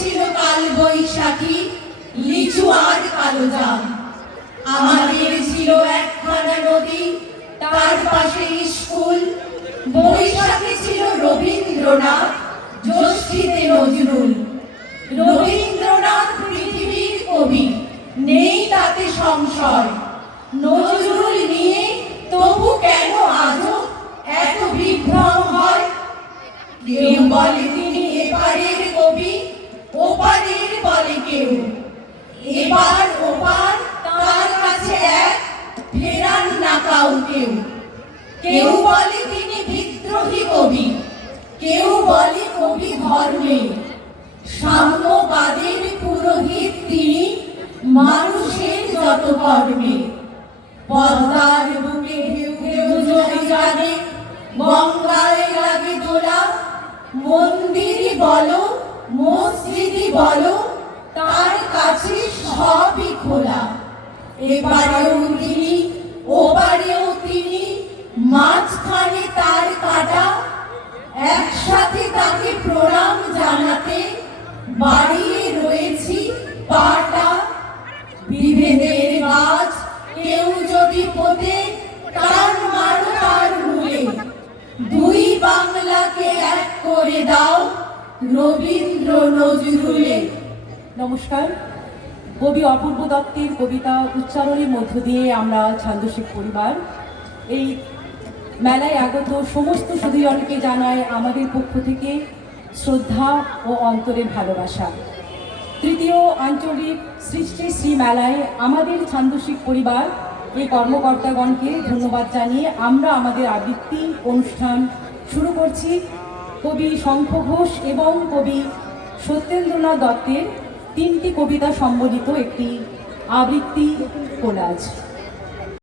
ছিল কাল বৈশাখী, লিচু আর কালো জাম। আমাদের ছিল একখানা নদী, তার পাশে স্কুল। বৈশাখী ছিল রবীন্দ্রনাথ জ্যোষ্ঠীতে নজরুল। রবীন্দ্রনাথ পৃথিবীর কবি, নেই তাতে সংশয়। নজরুল নিয়ে তবু কেন আজও এত বিভ্রম হয়? কেউ বলে কাউকেও কেউ বলে তিনি বিদ্রোহী কবি, কেউ বলে কবি ধর্মে। সাম্যবাদের পুরোহিত তিনি মানুষের যত কর্মে। পদ্মার বুকে ঢেউ ঢেউ জানে গঙ্গায় লাগে দোলা। মন্দিরই বলো মসজিদই বলো, তার কাছে সবই খোলা। এবারেও জানাতে বাড়িয়ে রয়েছি পাটা বিভেদের গাছ কেউ যদি পোতে টান মারো তার মূলে? দুই বাংলাকে এক করে দাও রবীন্দ্র নজরুলে। নমস্কার। কবি অপূর্ব দত্তের কবিতা উচ্চারণের মধ্য দিয়ে আমরা ছান্দসিক পরিবার। এই মেলায় আগত সমস্ত সুধীজনকে জানায় আমাদের পক্ষ থেকে শ্রদ্ধা ও অন্তরের ভালোবাসা। তৃতীয় আঞ্চলিক সৃষ্টি শ্রী মেলায় আমাদের ছান্দসিক পরিবার, এই কর্মকর্তাগণকে ধন্যবাদ জানিয়ে আমরা আমাদের আবৃত্তি অনুষ্ঠান শুরু করছি। কবি শঙ্খ ঘোষ এবং কবি সত্যেন্দ্রনাথ দত্তের তিনটি কবিতা সম্বলিত একটি আবৃত্তি কোলাজ।